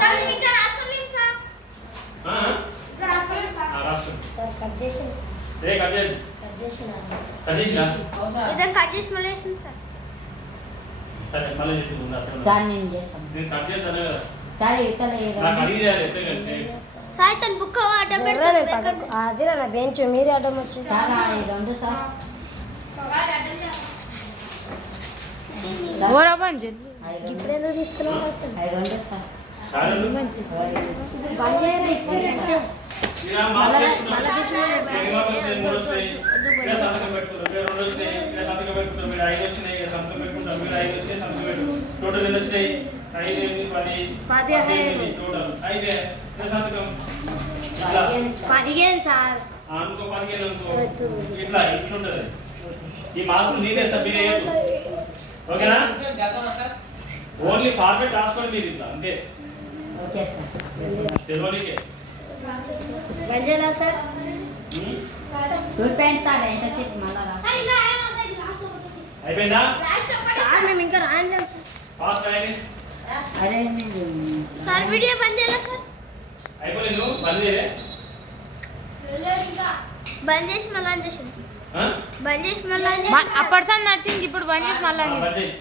Sir ఇంకా రాసుకోలేదు sir. ఇంకా రాసుకోలేదు sir. Sir cut చేసింది ఏ కట్ చేయండి. కట్ చేసిన ఇదం కట్ చేసి మళ్ళీ వేసింది సార్. సరే మళ్ళీ చెప్తున్నా సార్ నేను చేస్తాను నేను కట్ చేస్తాను కదా. సార్ ఇతల నాకు అడిగి చేయాలి ఎట్లా కట్ చేయాలి. సార్ తన బుక్ అడ్డం పెడతాను. అది నా బెంచ్ మీరే అడ్డం వచ్చి సార్ రెండు సార్ ఇప్పుడు ఎందుకు తీస్తున్నాం అసలు రెండు సార్ ఇలా మార్చేస్తున్నాం. సినిమా వచ్చినాయి 3 వచ్చినాయి. ఇలా సంతకం పెట్టుకుంటాం. మీరు 2 వచ్చినాయి. ఇలా సంతకం పెట్టుకుంటాం. మీరు 5 వచ్చినాయి. ఇలా సంతకం పెట్టుకుంటాం. మీరు 5 వచ్చినాయి సంతకం పెట్టుకుంటాం. టోటల్ ఎన్ని వచ్చినాయి? 5 8 10 18 టోటల్. అయితే ఇలా సంతకం ఇట్లా 15 సార్. అనుకో 15 అనుకో. ఇట్లా ఉంటది. ఈ మార్కులు నేనే సబ్మిట్ చేయొద్దు. ఓకేనా? ఓన్లీ ఫార్మాట్ రాసుకోండి మీరు ఇట్లా అంతే. ఓకే సార్ తెలుగునికే గంజలా సార్ సూపర్ సార్ ఎంతసేపు మళ్ళా సార్ ఇంకా అయిపోయిందా? సార్ మేము ఇంకా రాయలేం సార్. ఫాస్ట్ రాయండి. అదే సార్ వీడియో బంద్ చేయాలా సార్? అయిపోలే నువ్వు బంద్ చేయలే. బంద్ చేసి మళ్ళీ ఆన్ చేసింది. ఆ? బంద్ చేసి మళ్ళీ ఆన్ అప్పటి సార్ నడిచింది ఇప్పుడు బంద్ చేసి మళ్ళీ బంద్ చేయి.